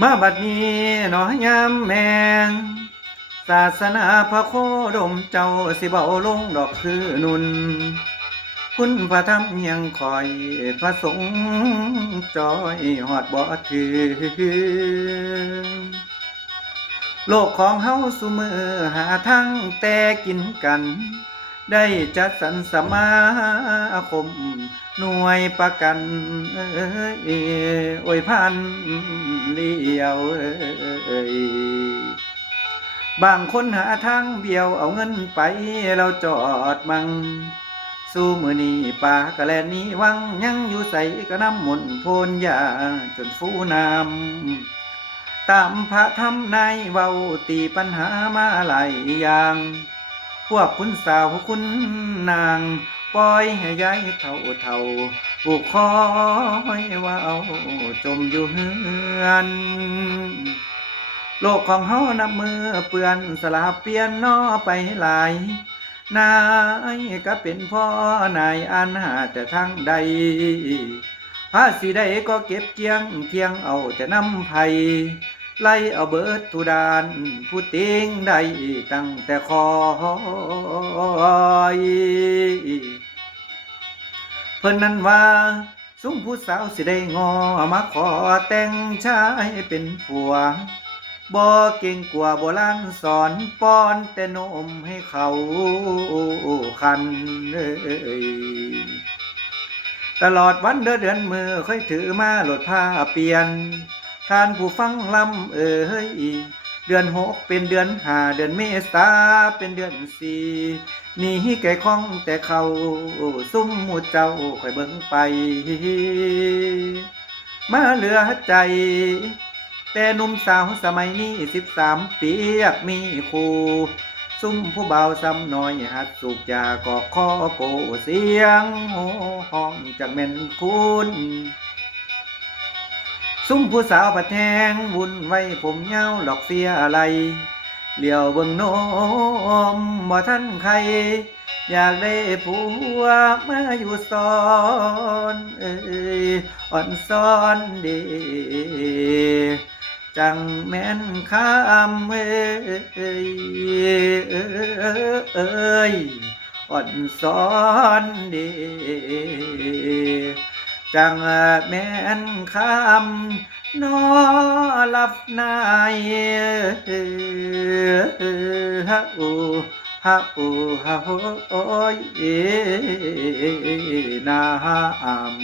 มาบัดนี้หนอยามแมงศาสนาพระโคดมเจ้าสิเบาลงดอกคือนุนคุณพระธรรมยังคอยพระสงฆ์จอยหอดบ่ถือโลกของเฮาสุมือหาทางแต่กินกันได้จัดสรรสมาคมหน่วยประกันโอ้ยพันเลี้ยวบางคนหาทางเบี้ยวเอาเงินไปเราจอดมังสู้มือนี้ป่ากะแลนี้วังยังอยู่ใส่กระน้ำมนต์โพนยาจนฟูน้ำตามพระธรรมในเว้าตีปัญหามาหลายอย่างพวกคุณสาวคุณนางปล่อยให้ย้ายเท่าผูกคอยว่าเอาจมอยู่เฮือนโลกของเฮานับมือเปื้อนสลาเปลี่ยนนอไปหลายนายก็เป็นพ่อนายอันหาแต่ทางใดภาษีใดก็เก็บเกียงเทียงเอาแต่น้ำไผ่ไล่เอาเบิดทุดานผู้ติงใดตั้งแต่คอยเพิ่นนั้นว่าซุ้มผู้สาวสิได้งอมาขอแต่งชายเป็นผัวบ่เก่งกว่าโบราณสอนป้อนแต่นมให้เขาคันตลอดวันเดือนมือค่อยถือมาโหลดผ้าเปลี่ยนท่านผู้ฟังลำเดือน6เป็นเดือน5เดือนเมษาเป็นเดือน4นี่แก่ของแต่เขาซุ่มหมู่เจ้าค่อยเบิ่งไปมาเหลือใจแต่หนุ่มสาวสมัยนี้13 ปีอยากมีคู่ซุ่มผู้เบาซ้ำน้อยหัดสูบยากอกคอโกเสียงโห่ห้องจากเม่นคุณซุ่มผู้สาวผัดแทงวุ่นไว้ผมเงาหลอกเสียอะไรเหลียวเบิ่งโนมบ่ทันใครอยากได้ผัวมาอยู่ซ้อนอ่อนซ้อนดีจังแม่นคำอ่อนซ้อนดีจังแม่นคำนอรับนายฮะอูฮะอูฮะโอ้ยนาอาม